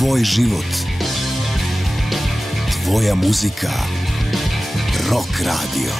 Tvoj život. Tvoja muzika. Rock Radio.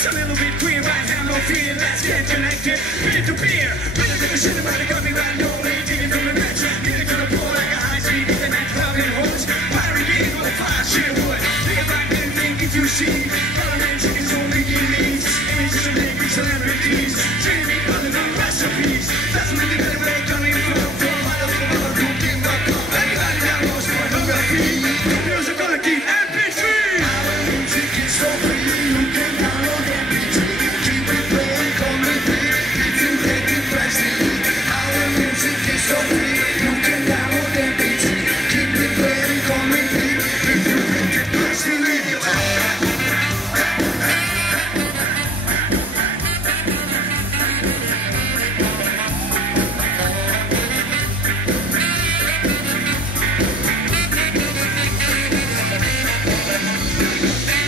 It's a little bit queer, I have no fear. Let's get connected. Beer to beer. Better than the cinematic got me right. No way, taking from the match. Neither gonna pull like a high speed. It's a night club in horse. Pirate game with a fire share wood. Think about anything if you see. Government chickens only in needs. Images of naked celebrities. Dreaming of the recipes. That's really better way coming from. I don't know what I'm doing. Anybody that knows pornography. Music gonna keep MP3. Our music is so free. You can download MP3. Keep it playing, come repeat. If you take it personally. Our music is so free. You can download MP3. Keep it playing, come repeat. If you take it personally.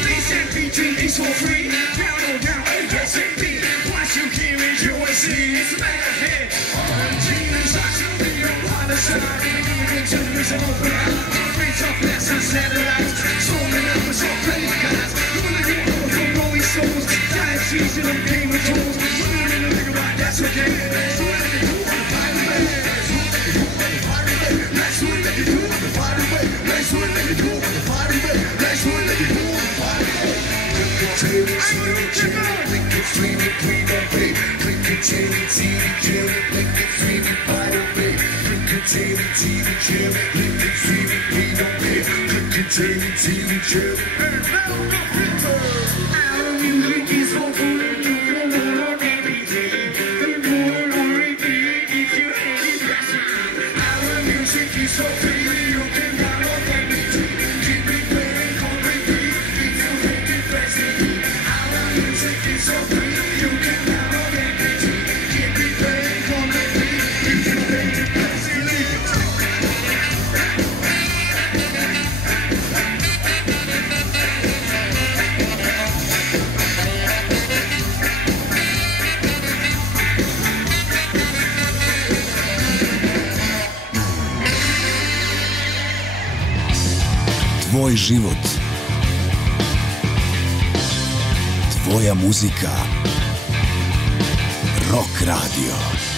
This MP3 is for free. Download now ASAP. Once you hear it, you will see it's mega hit. Origin is actually on the other side. Television open up. Reach up NASA satellites. So many numbers of credit cards. You wanna get over from Rolling Stones. Giant season of Game of Thrones. You don't really think about that's okay. So what they do on the party way. Let's do it like you do on the party way. Let's do it like you do on the party way. Let's do it like you do on the party way. Click it, stream it, we don't pay. Click it, chill it, see it, chill it. Click it, stream it, buy the pay. Click it, chill it, see it, chill it. Click it, stream it, we don't pay. Click it, chill it, see it, chill it. Our music is for free. You can download MP3. You can repeat if you hate it. Our music is for free. You can download MP3. Keep it playing, come repeat if you hate it. Our music is so free. You can download MP3. Keep it playing, come repeat if you hate it. Tvoj život. Tvoja muzika. Rock Radio.